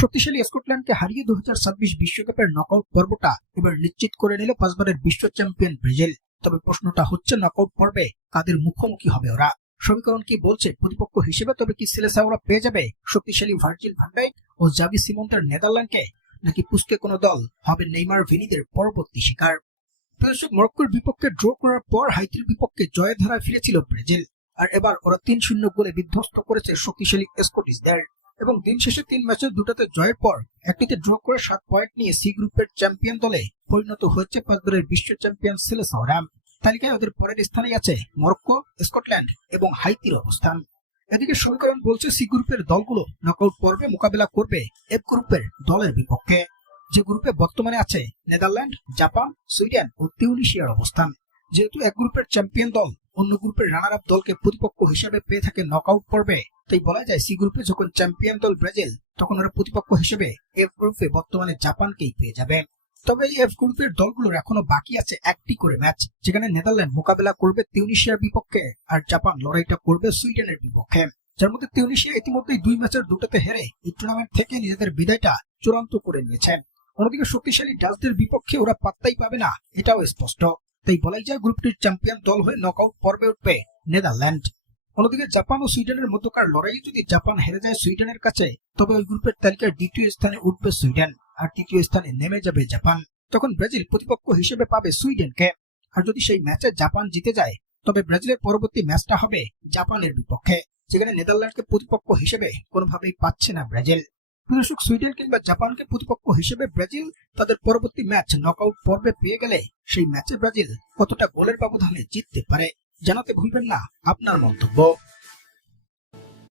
শক্তিশালী স্কটল্যান্ডকে হারিয়ে 2026 বিশ্বকাপের নকআউট পর্বটা এবার নিশ্চিত করে নিল 5 বারের বিশ্ব চ্যাম্পিয়ন ব্রাজিল। তবে প্রশ্নটা হচ্ছে, নকআউট পর্বে কাদের মুখোমুখি হবে ওরা? সমীকরণ কি বলছে প্রতিপক্ষ হিসেবে তবে কি সিলেসাওরা পেয়ে যাবে শক্তিশালী ভার্জিল ভ্যান ডাইক ও জাভি সিমন্সের নেদারল্যান্ডকে, নাকি পুস্কে কোনো দল হবে নেইমার ভিনিদের পরবর্তী শিকার? দর্শক, মরক্কোর বিপক্ষে ড্র করার পর হাইতির বিপক্ষে জয়ের ধারায় ফিরেছিল ব্রাজিল, আর এবার ওরা 3-0 গোলে বিধ্বস্ত করেছে শক্তিশালী স্কটিশদের। এবং দিন শেষে 3 ম্যাচের দুটাতে জয়ের পর একটিতে ড্র করে 7 পয়েন্ট নিয়ে সি গ্রুপের চ্যাম্পিয়ন দলে পরিণত হয়েছে 5 বারের বিশ্ব চ্যাম্পিয়ন সিলেসাওরা। তালিকায় ওদের পরের স্থানে আছে মরক্কো, স্কটল্যান্ড এবং হাইতির অবস্থান। এদিকে সমীকরণ বলছে সি গ্রুপের দলগুলো নকআউট পর্বে মোকাবেলা করবে এফ গ্রুপের দলের বিপক্ষে, যে গ্রুপে বর্তমানে আছে নেদারল্যান্ড, জাপান, সুইডেন ও তিউনিসিয়ার অবস্থান। যেহেতু এক গ্রুপের চ্যাম্পিয়ন দল অন্য গ্রুপের রানার আপ দলকে প্রতিপক্ষ হিসেবে পেয়ে থাকে নকআউট পর্বে, তাই বলা যায় সি গ্রুপে যখন চ্যাম্পিয়ন দল ব্রাজিল, তখন ওরা প্রতিপক্ষ হিসেবে এফ গ্রুপে বর্তমানে জাপানকেই পেয়ে যাবে। তবে এই এফ গ্রুপের দলগুলোর এখনো বাকি আছে একটি করে ম্যাচ, যেখানে নেদারল্যান্ড মোকাবেলা করবে তিউনিসিয়ার বিপক্ষে আর জাপান লড়াইটা করবে সুইডেনের বিপক্ষে। যার মধ্যে তিউনিসিয়া ইতিমধ্যেই 2 ম্যাচের দুটোতে হেরে এই টুর্নামেন্ট থেকে নিজেদের বিদায়টা চূড়ান্ত করে নিয়েছে। অন্যদিকে শক্তিশালী ডাচদের বিপক্ষে ওরা পাত্তাই পাবে না, এটাও স্পষ্ট। তাই বলাই যায় গ্রুপটির চ্যাম্পিয়ন দল হয়ে নকআউট পর্বে উঠবে নেদারল্যান্ড। অন্যদিকে জাপান ও সুইডেনের মধ্যকার লড়াইয়ে যদি জাপান হেরে যায় সুইডেনের কাছে, তবে ওই গ্রুপের তালিকায় দ্বিতীয় স্থানে উঠবে সুইডেন আর তৃতীয় স্থানে নেমে যাবে জাপান। তখন ব্রাজিল প্রতিপক্ষ হিসেবে পাবে সুইডেনকে। আর যদি সেই ম্যাচে জাপান জিতে যায়, তবে ব্রাজিলের পরবর্তী ম্যাচটা হবে জাপানের বিপক্ষে, যেখানে নেদারল্যান্ডকে প্রতিপক্ষ হিসেবে কোনোভাবেই পাচ্ছে না ব্রাজিল। দর্শক, সুইডেন কিংবা জাপানকে প্রতিপক্ষ হিসেবে ব্রাজিল তাদের পরবর্তী ম্যাচ নকআউট পর্বে পেয়ে গেলে সেই ম্যাচে ব্রাজিল কতটা গোলের ব্যবধানে জিততে পারে, জানাতে ভুলবেন না আপনার মন্তব্য।